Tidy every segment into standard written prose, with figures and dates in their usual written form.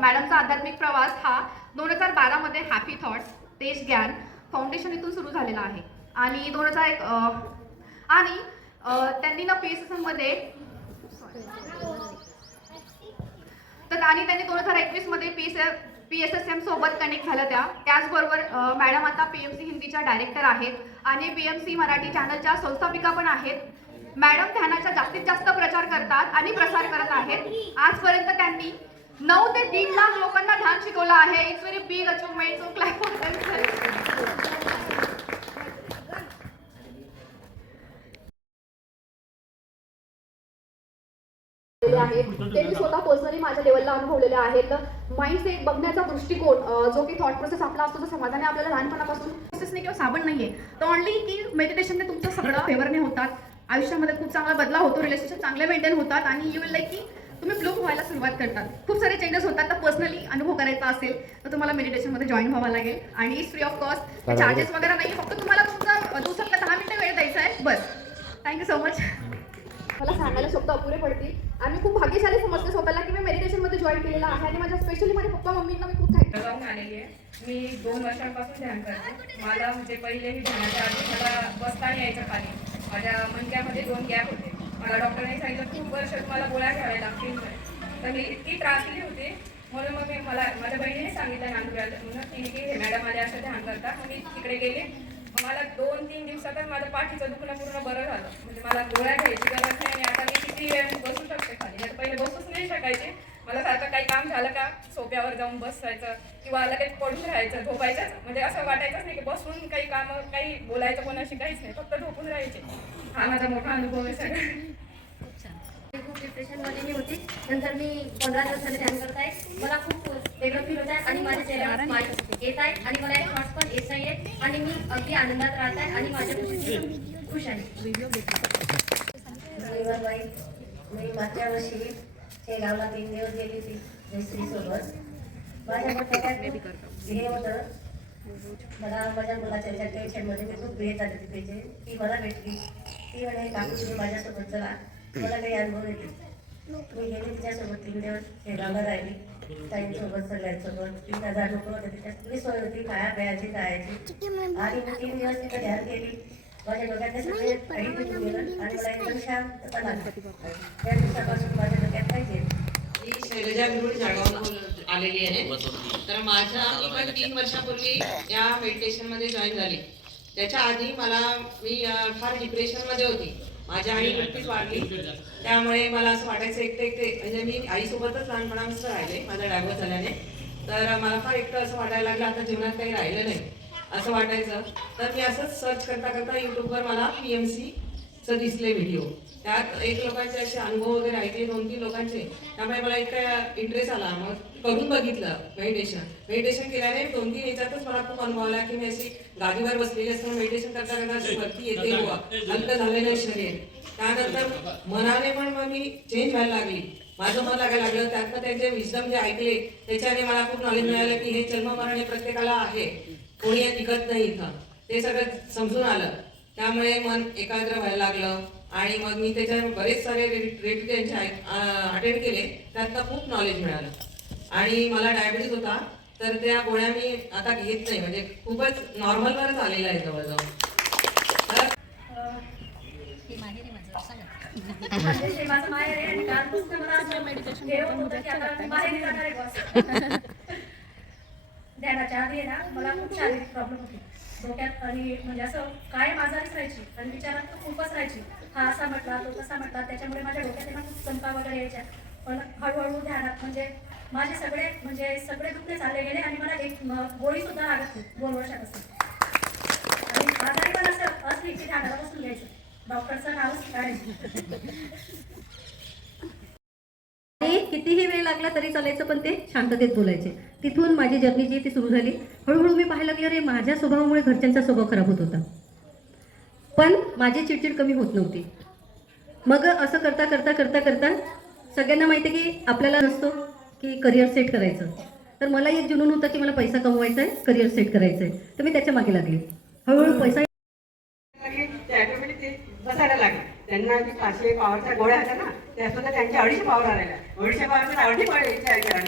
मॅडमचा आध्यात्मिक प्रवास हा 2012 मध्ये हॅपी थॉट्स देश ज्ञान फाउंडेशन इथून सुरू झालेला आहे आणि 2001 आणि त्यांनी ना PSSM मध्ये तर आणि त्यांनी 2021 मध्ये PSSM सोबत कनेक्ट झाल्या त्याचबरोबर मॅडम आता PMC हिंदीच्या डायरेक्टर आहेत आणि PMC मराठी चॅनलच्या संस्थापिका पण आहेत। मॅडम ध्यानाचा जास्तीत जास्त प्रचार करतात आणि प्रसार करत आहेत। आजपर्यंत त्यांनी 9 ते 3 लाख लोकांना ध्यान शिकवलं आहे। It's very big achievement, so clap for ते मी स्वतः पर्सनली माझ्या लेवलला अनुभवलेले आहेत। माइंडसेट बघण्याचा दृष्टिकोन जो की थॉट प्रोसेस आपला असतो, तो समाजाने आपल्याला लहानपणापासून प्रोसेसने किंवा साबण नाहीये, तर ऑनली की मेडिटेशनने तुमचं सगळं फेवरने होतात, आयुष्यामध्ये खूप चांगला बदलाव होतो, रिलेशनशिप चांगले मेंटेन होतात आणि यू विल लाईक की तुम्ही फ्लो व्हायला सुरुवात करतात, खूप सारे चेंजेस होतात। तर पर्सनली अनुभव करायचा असेल तर तुम्हाला मेडिटेशनमध्ये जॉईन व्हावं लागेल आणि फ्री ऑफ कॉस्ट, चार्जेस वगैरे नाही, फक्त तुम्हाला तुमचा दिवसातला 10 मिनिटं वेळ द्यायचा आहे बस। Thank you so much. मला सांगायला शब्द अपुरे पडतील आणि खूप भाग्यशाली समजते स्वतःला की मी मेडिटेशनमध्ये जॉईन केलेला आहे आणि माझ्या स्पेशली माझ्या पप्पा मम्मींना मी खूप थँक्यू जाऊन आलेली आहे। मी 2 वर्षांपासून ध्यान करते। मला म्हणजे पहिलेही ध्यानाच्या आधी मला बसता यायचं खाली, माझ्या मणक्यामध्ये 2 गॅप होते। मला डॉक्टरने सांगितलं खूप वर्ष तुम्हाला गोळ्या घ्याव्या लागतील, तर मी इतकी त्रासली होते म्हणून मग मला माझ्या बहिणीने सांगितलं नांदुऱ्याला म्हणून की हे मॅडम आले असं ध्यान करतात। मग मी तिकडे गेले, मला 2-3 दिवसातच माझं पाठीचं दुखणं पूर्ण बरं झालं, म्हणजे मला गोळ्या घ्यायची गरज नाही आणि आता मी किती वेळ बसू शकते खाली, नाही पहिले बसूच नाही शकायचे। मला सारखं काही काम झालं का सोफ्यावर जाऊन बसायचं किंवा लगेच पडून राहायचं, झोपायचंच, म्हणजे असं वाटायचंच नाही की बसून काही कामं काही बोलायचं कोणाशी काहीच नाही, फक्त झोपून राहायचे। हा माझा मोठा अनुभव आहे सगळं। खूप डिप्रेशनमध्ये मी होती, नंतर मी 15 दिवस झाले ध्यान करत आहे, मला खूप वेगळं फील होत आहे आणि माझ्या चेहऱ्यावर स्माइल येत आहे आणि मला एक थॉट्स पण येत नाही आहे आणि मी अगदी आनंदात राहत आहे आणि माझ्या खुशीची खुश आहे। मी मागच्या वर्षी शेगावला 3 दिवस गेली होती जयश्रीसोबत। माझ्या डोक्यात हे होतं, मला माझ्या मुलाच्या टेन्शनमध्ये मी खूप भेट झाली तिथे, ती मला भेटली, ती म्हणे काकू तुम्ही माझ्यासोबत चला, मला काही अनुभव येते। मी गेले तिच्यासोबत 3 दिवस शेगावला राहिली, ताईंसोबत सगळ्यांसोबत। 3000 लोक होते, तिच्यात सगळी सोय होती, खाया प्यायची जायची आणि मी 3 दिवस तिथं ध्यान केली। माझ्या डोक्यातले सगळे काही निघून गेलं आणि मला एकदम शांतता लागली। त्या दिवसापासून माझ्या डोक्यात पाहिजे मी शैलजा विरुड जळगावहून आलेली आहे। तर मी पण 3 वर्षापूर्वी या मेडिटेशनमध्ये जॉईन झाली। त्याच्या आधी मी फार डिप्रेशनमध्ये होती, माझ्या आई नक्कीच वाढली, त्यामुळे मला असं वाटायचं एकटे म्हणजे मी आईसोबतच लहानपणापासून राहिले, माझा डायव्होर्स झाल्याने, तर मला फार एकटं असं वाटायला लागलं आता जीवनात काही राहिलं नाही असं वाटायचं। तर मी असंच सर्च करता करता यूट्यूबवर मला PMCचं दिसले व्हिडिओ, त्यात एक लोकांचे असे अनुभव वगैरे ऐकले, 2-3 लोकांचे, त्यामुळे मला इतका इंटरेस्ट आला, मग करून बघितलं मेडिटेशन केल्याने 2-3 याच्यातच मला खूप अनुभव आला की मी अशी गादीवर बसलेली असताना मेडिटेशन करता करता अशी वरती येते, हलकं झालेलं शरीर। त्यानंतर मनाने पण मग मी चेंज व्हायला लागली, माझं मन लागायला लागलं, त्यातनं त्यांचे विजडम जे ऐकले त्याच्याने मला खूप नॉलेज मिळालं की हे जन्ममरण हे प्रत्येकाला आहे, कोणी टिकत नाही इथं, ते सगळं समजून आलं। त्यामुळे मन एकाग्र व्हायला लागलं आणि मग मी त्याच्यावर बरेच सारे रिट्रीट त्यांचे अटेंड केले, त्यातनं खूप नॉलेज मिळालं। आणि मला डायबिटीज होता, तर त्या गोळ्या मी आता घेत नाही, म्हणजे खूपच नॉर्मलवरच आलेला आहे जवळजवळ। माझं माहेर आहे आणि कालपासून मला हे होतं की आता मी माहेरी जाणार आहे बस। ध्यानाच्या आधी ना मला खूप शारीरिक प्रॉब्लेम होते डोक्यात आणि म्हणजे असं कायम आजारीच राहायची आणि विचारात तर खूपच राहायची, हा असा म्हटला तो तसा म्हटला, त्याच्यामुळे माझ्या डोक्यात ना खूप चमका वगैरे यायच्या। पण हळूहळू ध्यानात म्हणजे माझे सगळे दुखणे चालले गेले आणि मला एक गोळी सुद्धा लागत नाही 2 वर्षापासून। आणि आजारी पण असं असली की ध्यानाला बसून घ्यायचं, डॉक्टरचं नावच काढायचं। कितीही वेळ लागला तरी चालायचं, पण ते शांततेत बोलायचे। तिथून माझी जर्नी जी ती सुरू झाली। हळूहळू मी पाहायला लागले, अरे माझ्या स्वभावामुळे घरच्यांचा स्वभाव खराब होत होता, पण माझी चिडचिड कमी होत नव्हती। मग असं करता करता करता करता सगळ्यांना माहिती आहे की आपल्याला नसतो की करिअर सेट करायचं, तर मला एक जुनून होतं की मला पैसा कमवायचा आहे, करिअर सेट करायचं आहे, तर मी त्याच्या मागे लागले। हळूहळू पैसा ऑटोमॅटिक बसायला लागला। त्यांना जी 500 पॉवरच्या गोळ्या होत्या ना त्या सुद्धा त्यांच्या 250 पॉवर आलेल्या 250 पॉवरच्या 250 पॉवर त्यांना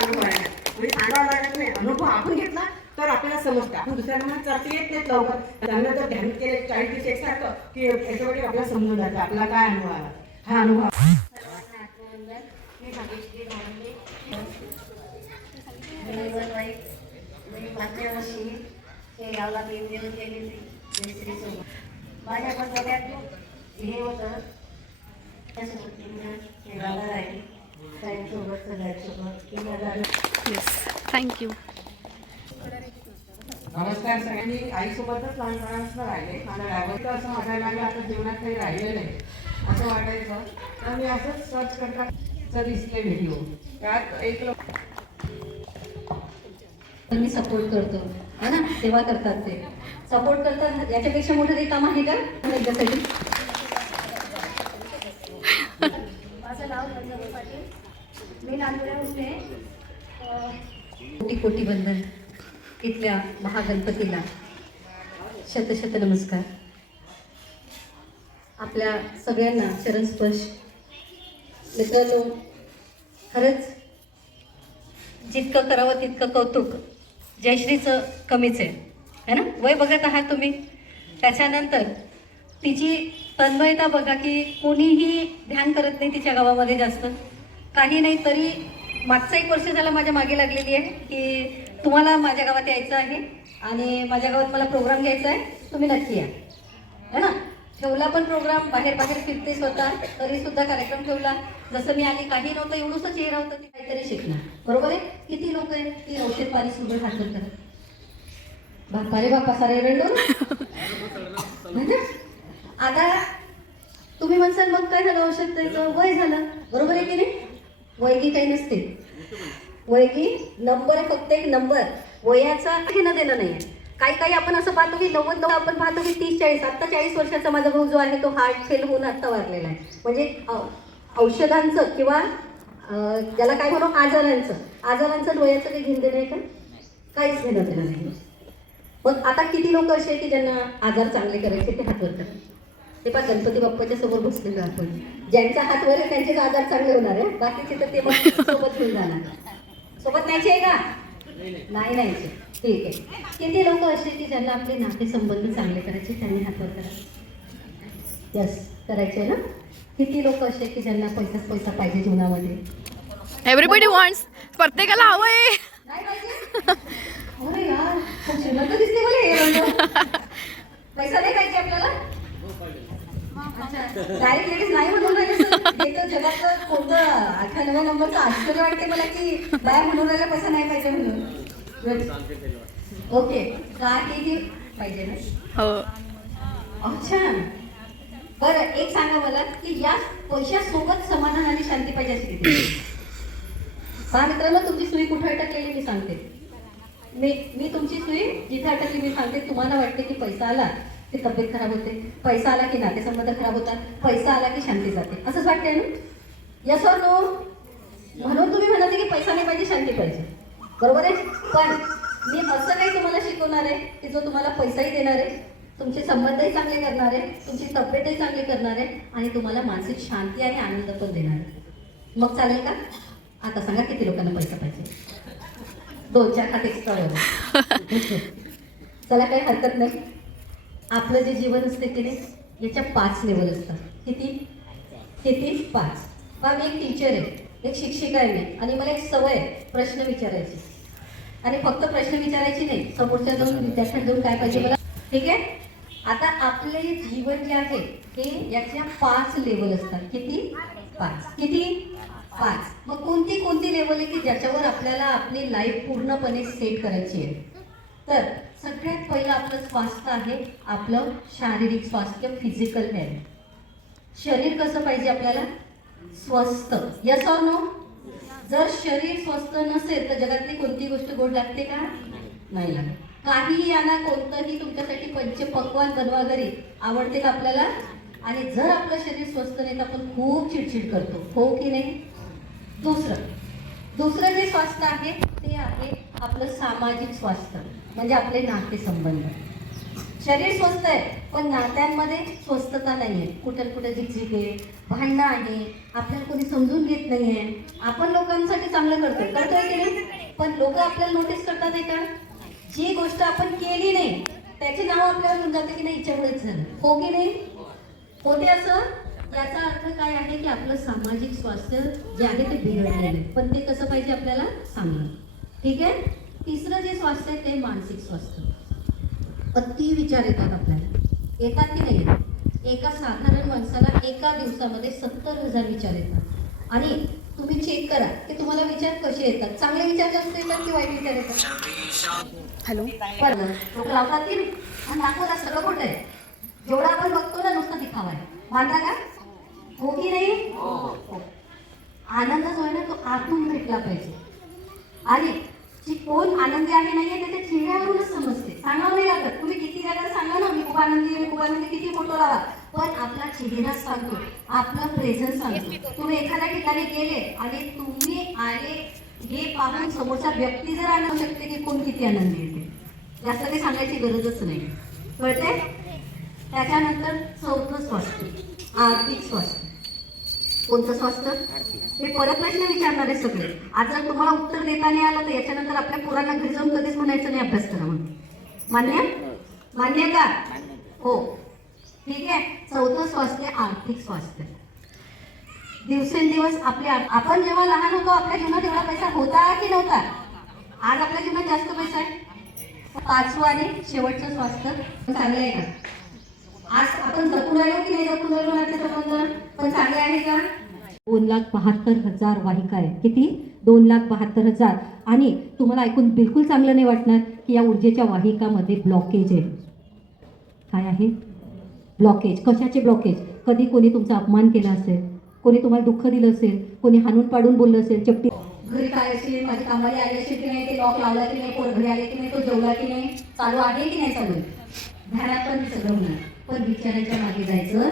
अनुभव आलेला म्हणजे सांगावं लागत नाही. अनुभव आपण घेतला तर आपल्याला समजतं. आपण दुसऱ्यांना म्हणत चालते येत नाहीत लवकर. त्यांना जर ध्यान केलं 40 दिवस एकसारखं की याच्यामध्ये आपल्याला समजून जातं आपला काय अनुभव आला. हा अनुभव सर्वांना आत्मवंदन. मी भाग्यश्री भावंडे. मी मागच्या वर्षी शेगावला 3 दिवस गेली होती जयश्रीसोबत. माझ्या पण डोक्यात हे होतं त्यासोबत 3 दिवस शेगावला राहिली फ्रेंडसोबत सगळ्यांसोबत की मला थँक्यू. नमस्कार सगळ्यांनी. आईसोबतच लहानपणापासून राहिले. मला ड्रायव्हरचं असं वाटायला लागलं आता जीवनात काही राहिलं नाही असं वाटायचं. तर मी असंच सर्च करता दिसले व्हिडिओ त्यात एक मी सपोर्ट करतो है ना, सेवा करतात ते सपोर्ट करतात. याच्यापेक्षा मोठं काही काम आहे का त्यासाठी? माझं नाव रंजना पाटील. मी नांदुऱ्याहून आहे. कोटी कोटी वंदन इथल्या महागणपतीला शतशत नमस्कार. आपल्या सगळ्यांना चरणस्पर्श. मित्रांनो, खरंच जितकं करावं तितकं कौतुक जयश्रीचं कमीच आहे ना. वय बघत आहात तुम्ही. त्याच्यानंतर तिची तन्मयता बघा की कोणीही ध्यान करत नाही तिच्या गावामध्ये जास्त काही नाही. तरी मागचं 1 वर्ष झालं माझ्या मागे लागलेली आहे की तुम्हाला माझ्या गावात यायचं आहे आणि माझ्या गावात मला प्रोग्राम घ्यायचा आहे, तुम्ही नक्की या है ना. ठेवला पण प्रोग्राम. बाहेर फिरते स्वतः तरी सुद्धा कार्यक्रम ठेवला. जसं मी आली काही नव्हतं, एवढंसं चेहरा होता ती काहीतरी शिकणार. बरोबर आहे. किती लोक आहेत ती औषध पाणी सुद्धा हात करतात. बापा रे बापा सारे रंडून आता तुम्ही म्हणसाल मग काय झालं औषध त्याचं वय झालं. बरोबर आहे की नाही. वय की काही नसते. वय की नंबर आहे, फक्त एक नंबर. वयाचा घेणं देणं नाही आहे. काही आपण असं पाहतो की 90 आपण पाहतो की 30-40 आत्ता 40 वर्षाचा माझा भाऊ जो आहे तो हार्ट फेल होऊन आत्ता वारलेला आहे. म्हणजे औषधांचं किंवा ज्याला काय म्हणू आजारांचं वयाचं काही घेणं देणं आहे का? काहीच घेणं देणं नाही. मग आता किती लोक असे की ज्यांना आजार चांगले करायचे ते हात वर करतात. ते पण गणपती बाप्पाच्या समोर बसलेलो आपण. ज्यांचा हात वर आहे त्यांचेच आजार चांगले होणार आहे. बाकीचे तर ते मग सोबत घेऊन जाणार. सोबत न्यायचे आहे का? नाही न्यायचे. ठीक आहे. किती लोक असे की ज्यांना आपले नातेसंबंध चांगले करायचे त्यांनी हात वर करा. यस करायचे ना. किती लोक असे की ज्यांना पैसा पाहिजे जीवनामध्ये. Everybody wants. प्रत्येकाला हवंय. नाही पाहिजे. अरे यार खूप श्रीमंत दिसते मला हे रंग. पैसा नाही पाहिजे आपल्याला. अच्छा डायरेक्ट लेडीज नाही म्हणून राहिले सर. हे तर जगातलं कोणतं 98 नंबरचं आश्चर्य वाटते मला की बाय म्हणून राहिला पैसा नाही पाहिजे म्हणून. ओके काहीही पाहिजे ना. हो. अच्छा बरं एक सांगा मला की या पैशासोबत समाधान आणि शांती पाहिजे अशी किती? पहा मित्रांनो, तुमची सुई कुठे अटकलेली मी सांगते. मी तुमची सुई जिथे अटकली मी सांगते. तुम्हाला वाटते की पैसा आला की तब्येत खराब होते, पैसा आला की नातेसंबंध खराब होतात, पैसा आला की शांती जाते, असंच वाटतंय ना. Yes or no? म्हणून तुम्ही म्हणते की पैसा नाही पाहिजे शांती पाहिजे. बरोबर आहे. पण मी असं काही तुम्हाला शिकवणार आहे की जो तुम्हाला पैसाही देणार आहे, तुमचे संबंधही चांगले करणार आहे, तुमची तब्येतही चांगली करणार आहे आणि तुम्हाला मानसिक शांती आणि आनंद पण देणार आहे. मग चालेल का? आता सांगा किती लोकांना पैसा पाहिजे? 2-4 हात एक्स्ट्रा वर. चला काही हरकत नाही. आपलं जे जीवन असते की नाही याच्या 5 लेवल असतात. किती 5. पहा मी एक टीचर आहे, एक शिक्षिका आहे मी आणि मला एक सवय आहे प्रश्न विचारायची. आणि फक्त प्रश्न विचारायची नाही, समोरच्या जाऊन विद्यार्थ्यांना देऊन काय पाहिजे मला. ठीक आहे. आता आपले जीवन जे आहे हे याच्या 5 लेवल असतात. किती 5. मग कोणती लेवल आहे की ज्याच्यावर आपल्याला आपली लाईफ पूर्णपणे सेट करायची आहे. तर सगळ्यात पहिलं आपलं स्वास्थ्य आहे, आपलं शारीरिक स्वास्थ्य, फिजिकल हेल्थ. शरीर कसं पाहिजे आपल्याला? स्वस्थ. Yes or no? जर शरीर स्वस्थ नसेल तर जगातली कोणती गोष्ट गोड लागते का? नाही लागत. काहीही आणा, कोणतंही तुमच्यासाठी पंचपक्वान्न बनवा घरी, आवडते का आपल्याला? आणि जर आपलं शरीर स्वस्थ नाही तर आपण खूप चिडचिड करतो. हो की नाही? दुसरं जे स्वास्थ्य आहे ते आहे आपलं सामाजिक स्वास्थ्य, म्हणजे आपले नातेसंबंध. शरीर स्वस्थ आहे पण नात्यांमध्ये स्वस्थता नाही आहे. कुठं कुठं झिकझिक आहे, भांडणं आहे, आपल्याला कोणी समजून घेत नाही आहे. आपण लोकांसाठी चांगलं करतोय की नाही, पण लोक आपल्याला नोटीस करतात आहे का? जी गोष्ट आपण केली नाही त्याची नाव आपल्याला मिळून जाते की नाही हिच्यामुळेच झालं, हो की नाही? होते असं. याचा अर्थ काय आहे की आपलं सामाजिक स्वास्थ्य जे आहे ते बिघडलेलं आहे, पण ते कसं पाहिजे आपल्याला सांगणं. ठीक आहे. तिसरं जे स्वास्थ्य आहे ते मानसिक स्वास्थ्य. अति विचार येतात आपल्याला, येतात की नाही येतात? एका साधारण माणसाला एका दिवसामध्ये 70,000 विचार येतात. आणि तुम्ही चेक करा की तुम्हाला विचार कसे येतात. चांगले विचार जास्त येतात की वाईट विचार येतात? हॅलो. बरं, लोक लावतात की नाही आणि दाखवतात सगळं खोटं आहे. जेवढं आपण बघतो ना नुसतं दिखावा आहे. मानता का? हो की नाही? हो. आनंद जो आहे ना तो आतून भेटला पाहिजे. आणि जी कोण आनंदी आहे नाहीये त्याच्या चेहऱ्यावरूनच समजते. सांगावं नाही लागत. तुम्ही किती जगात सांगा ना मी खूप आनंदी आहे, मी खूप आनंदी, किती फोटो लावा, पण आपला चेहरा सांगतो, आपला प्रेझेन्स सांगतो. तुम्ही एखाद्या ठिकाणी गेले आणि तुम्ही आले हे पाहून समोरच्या व्यक्ती जर आणू शकते की कोण किती आनंदी येते. जास्त काही सांगायची गरजच नाही. कळते? त्याच्यानंतर चौथं स्वास्थ्य, आर्थिक स्वास्थ्य. कोणतं स्वास्थ्य? मी परत प्रश्न विचारणार आहे सगळे. आज जर तुम्हाला उत्तर देता नाही आलं तर याच्यानंतर आपल्या पोरांना घरी जाऊन कधीच म्हणायचं नाही अभ्यास करा म्हणून. मान्य? मान्य का? हो. ठीक आहे. चौथं स्वास्थ्य आर्थिक स्वास्थ्य. दिवसेंदिवस आपण जेव्हा लहान होतो आपल्या जीवनात एवढा पैसा होता की नव्हता? आज आपल्या जीवनात जास्त पैसा आहे. पाचवं आणि शेवटचं स्वास्थ्य चांगलं आहे का? आज आपण जपून राहिलो की नाही जपून राहिलो नाते संबंध, पण चांगले आहे का? 2,72,000 वाहिका आहे. किती? 2,72,000. आणि तुम्हाला ऐकून बिलकुल चांगलं नाही वाटणार की या ऊर्जेच्या वाहिकामध्ये ब्लॉकेज आहे. काय आहे? ब्लॉकेज. कशाचे ब्लॉकेज? कधी कोणी तुमचा अपमान केला असेल, कोणी तुम्हाला दुःख दिलं असेल, कोणी हाणून पाडून बोललं असेल, चपटी घरी काय असेल, माझी कामाला आली असेल की नाही, ते लॉक लावला की नाही, कोण घरी आले की नाही, तो जेवला की नाही, चालू आहे की नाही चालू आहे. ध्यानात पण सगळं होणार, पण विचारांच्या मागे जायचं.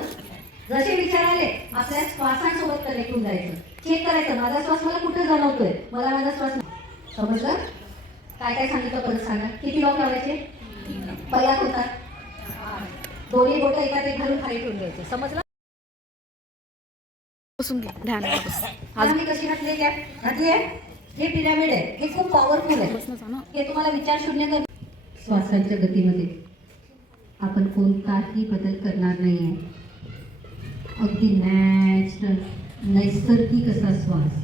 जसे विचार आले आपल्या श्वासांसोबत कनेक्ट होऊन जायचं. चेक करायचं माझा श्वास मला कुठे जाणवतोय, मला माझा श्वास समजलं? काय काय सांगितलं परत सांगा. किती लॉक लावायचे? पहिला होता दोन्ही बोटं एका एक घरून खाली ठेवून द्यायचे. समजलं? बसून घे, ध्यानाला बस. आज मी कशी घातली आहे? घातली आहे. हे पिरामिड आहे, हे खूप पॉवरफुल आहे. हे तुम्हाला विचार शून्य कर. श्वासांच्या गतीमध्ये आपण कोणताही बदल करणार नाहीये. अगदी नॅचरल नैसर्गिक असा श्वास.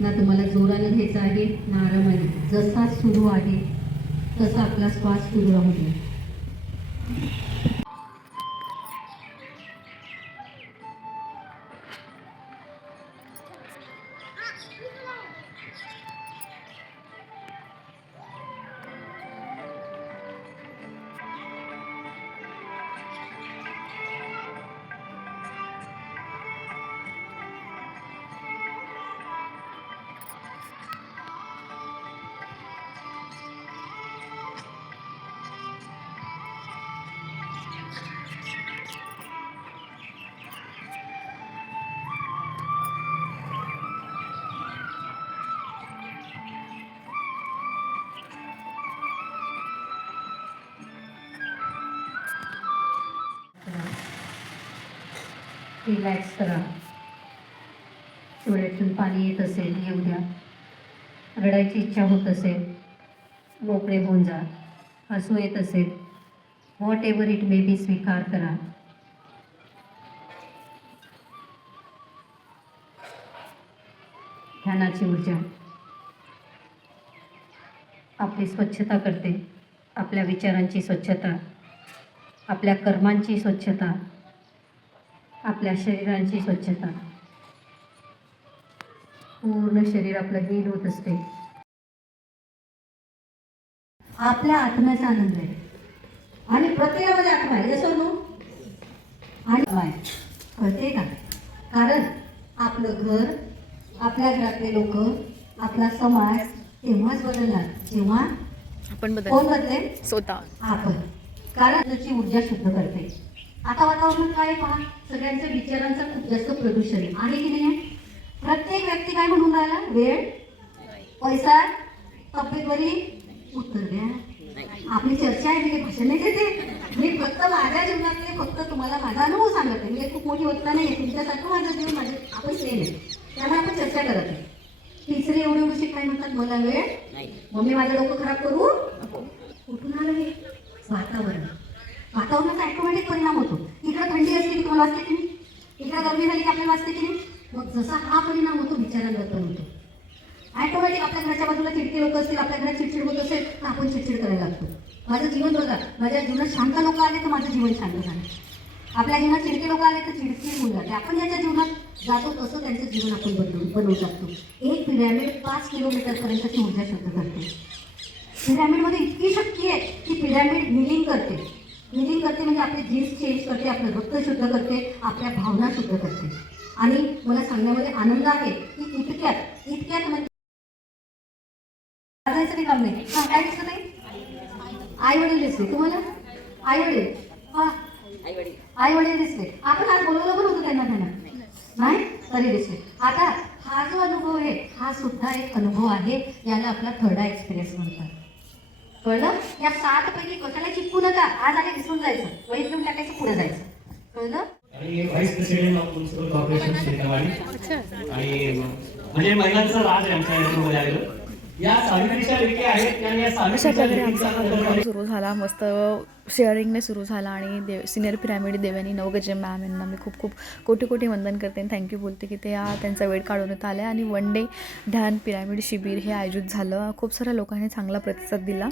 ना तुम्हाला जोरानं घ्यायचा आहे ना आरामाने. जसा सुरू आहे तसा आपला श्वास सुरू राहू दे. रिलॅक्स करा. डोळ्यातून पाणी येत असेल येऊ द्या. रडायची इच्छा होत असेल मोकळे होऊन जा. हसू येत असेल what ever it may be स्वीकार करा. ध्यानाची ऊर्जा आपली स्वच्छता करते. आपल्या विचारांची स्वच्छता, आपल्या कर्मांची स्वच्छता, आपल्या शरीरांची स्वच्छता. पूर्ण शरीर आपलं हील होत असते. आपल्या आत्म्याचा आनंद आहे आणि प्रत्येकामध्ये आत्मा आहे. जसं आणि कळते का? कारण आपलं घर, आपल्या घरातले लोक, आपला समाज तेव्हाच बदलणार जेव्हा आपण कोण बदलेल? स्वतः. आपण. कारण त्याची ऊर्जा शुद्ध करते. आता वातावरण काय पहा, सगळ्यांच्या विचारांचं खूप जास्त प्रदूषण आहे की नाही? प्रत्येक व्यक्ती काय म्हणून राहिला? वेळ, पैसा, तब्येत बरी, उत्तर द्या. आपली चर्चा आहे, मी काही भाषण नाही देते. मी फक्त माझ्या जीवनातले फक्त तुम्हाला माझा अनुभव सांगते. मी खूप मोठी वक्ता नाही, तुमच्यासारखं माझं जीवन माझे आपण सेम आहे, त्यामुळे आपण चर्चा करत आहे. तिसरे एवढे काय म्हणतात, मला वेळ नाही, मम्मी माझं डोकं खराब करू. कुठून आलं हे? वातावरण. वातावरणाचा ॲटोमॅटिक परिणाम होतो. इकडं थंडी असते की तुम्हाला वाजते की नाही, इकडं गरमी झाली की आपल्याला वाजते की नाही. मग जसा हा परिणाम होतो विचारांवर पण होतो. ॲटोमॅटिक आपल्या घराच्या बाजूला चिडके लोक असतील, आपल्या घरात चिडचिड होत असेल तर आपण चिडचिड करायला लागतो. माझं जीवन बघा, माझ्या जीवनात शांत लोक आले तर माझं जीवन शांत झालं. आपल्या जीवनात चिडके लोक आले तर चिडचिड होऊन जाते. आपण ज्याच्या जीवनात जातो तसं त्यांचं जीवन आपण बनवू शकतो. एक पिरॅमिड 5 किलोमीटरपर्यंतची ऊर्जा शुद्ध करते. पिरॅमिडमध्ये इतकी शक्ती आहे की पिरॅमिड हिलिंग करते. हिलिंग करते म्हणजे आपले जीन्स चेंज करते, आपलं रक्त शुद्ध करते, आपल्या भावना शुद्ध करते. आणि मला सांगण्यामध्ये आनंद आहे की इतक्यात म्हणजे जायचं काही काम नाही. हा, काय दिसत नाही? आई वडील दिसले तुम्हाला? आई वडील, हा आई वडील दिसले. आपण आज बोलवलं पण होतं त्यांना नाही तरी दिसले. आता हा जो अनुभव आहे हा सुद्धा एक अनुभव आहे, याला आपला थर्ड एक्सपिरियन्स म्हणतात. कळलं? या 7 पैकी कशाला चिपकू नका. आज आले दिसून जायचं, वहीत घेऊन टाकायचं, पुढे जायचं. कळलं? आणि vice president of municipal corporation Sitawadi. आणि म्हणजे महिलांचं राज आहे आमच्या यामध्ये आलेलं. या सावित्रीच्या लेखी आहेत आणि या अशा प्रकारे आमचा हा सावित्रीच्या प्रोग्राम सुरू झाला, मस्त शेअरिंगने सुरू झाला. आणि सिनियर पिरॅमिड देवयानी नवगजे मॅम यांना मी खूप खूप कोटी वंदन करते आणि थँक्यू बोलते की ते त्यांचा वेळ काढून येत आल्या. आणि 1 डे ध्यान पिरॅमिड शिबिर हे आयोजित झालं. खूप साऱ्या लोकांनी चांगला प्रतिसाद दिला.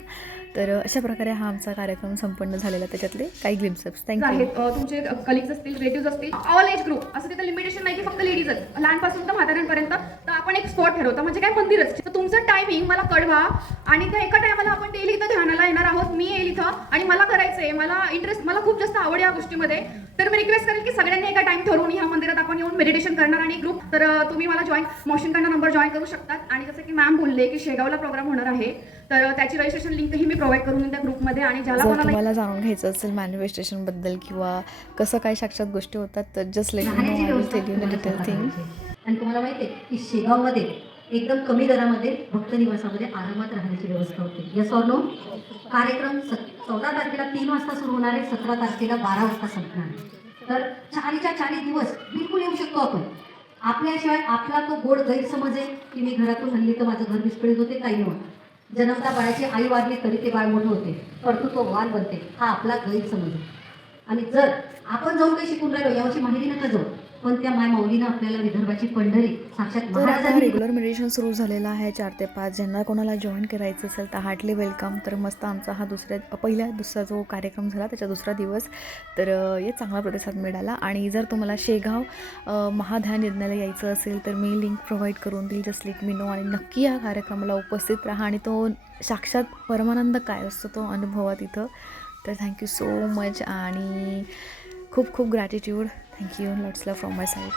तर अशा प्रकारे हा आमचा कार्यक्रम संपन्न झालेला. त्याच्यातले काही ग्लिम्सअप्स. थँक्यू. आहेत तुमचे कलिग्स असतील, रिलेटिव्ह असतील, ऑल एज ग्रुप, असं तिथं लिमिटेशन नाही की फक्त लेडीजच, लहानपासून तर म्हाताऱ्यांपर्यंत. तर आपण एक स्पॉट ठरवतो, म्हणजे काय मंदिरच. तर तुमचं टायमिंग मला कळवा आणि त्या एका टायमाला आपण डेली इथं ध्यानाला येणार आहोत. मी येईल इथं आणि मला करायचंय, मला इंटरेस्ट, मला खूप जास्त आवड या गोष्टीमध्ये. तर मी रिक्वेस्ट करेल की सगळ्यांनी एका टाइम ठरवून ह्या मंदिरात आपण येऊन मेडिटेशन करणार. आणि ग्रुप तर तुम्ही मला मॉशनकडनं नंबर जॉईन करू शकतात. आणि जसं की मॅम बोलले की शेगावला प्रोग्राम होणार आहे, तर त्याची रजिस्ट्रेशन लिंकही मी प्रोव्हाइड करून त्या ग्रुपमध्ये. आणि ज्याला जर कोणाला तुम्हाला जाणून घ्यायचं असेल मॅनिफेस्टेशनबद्दल किंवा कसं काय साक्षात गोष्टी होतात, तर just let me know, I will tell you the detail thing. आणि तुम्हाला माहिती आहे की शेगावमध्ये एकदम कमी दरामध्ये भक्त निवासामध्ये आरामात राहण्याची व्यवस्था होती. Yes or no? कार्यक्रम 14 तारखेला 3 वाजता सुरू होणार आहे, 17 तारखेला 12 वाजता संपणार आहे. तर 40 दिवस बिलकुल येऊ शकतो आपण. आपल्याशिवाय आपला तो गोड गैरसमज आहे की मी घरातून हल्ली तर माझं घर विस्कळीत होते, काही नव्हतं. जन्मता बाळाची आई वारली तरी ते बाळ मोठं होते, परंतु तो वाल बनते, हा आपला गैरसमज आहे. आणि जर आपण जाऊन काही शिकून राहिलो, यावर्षी माहिती नका जाऊ, पण त्या माय माऊलीनं आपल्याला विदर्भाची पंढरी साक्षात तर आता महाराजांनी रेग्युलर मेडिटेशन सुरू झालेलं आहे 4 ते 5. ज्यांना कोणाला जॉईन करायचं असेल तर हार्टली वेलकम. तर मस्त आमचा हा दुसरा जो कार्यक्रम झाला त्याचा दुसरा दिवस, तर हे चांगला प्रतिसाद मिळाला. आणि जर तुम्हाला शेगाव महाध्यान यज्ञाला यायचं असेल तर मी लिंक प्रोव्हाइड करून देईल, जस्ट लेट मी नो. आणि नक्की या कार्यक्रमाला उपस्थित राहा आणि तो साक्षात परमानंद काय असतो तो अनुभवा तिथं. तर थँक्यू सो मच आणि खूप gratitude. Thank you. Lots love from my side.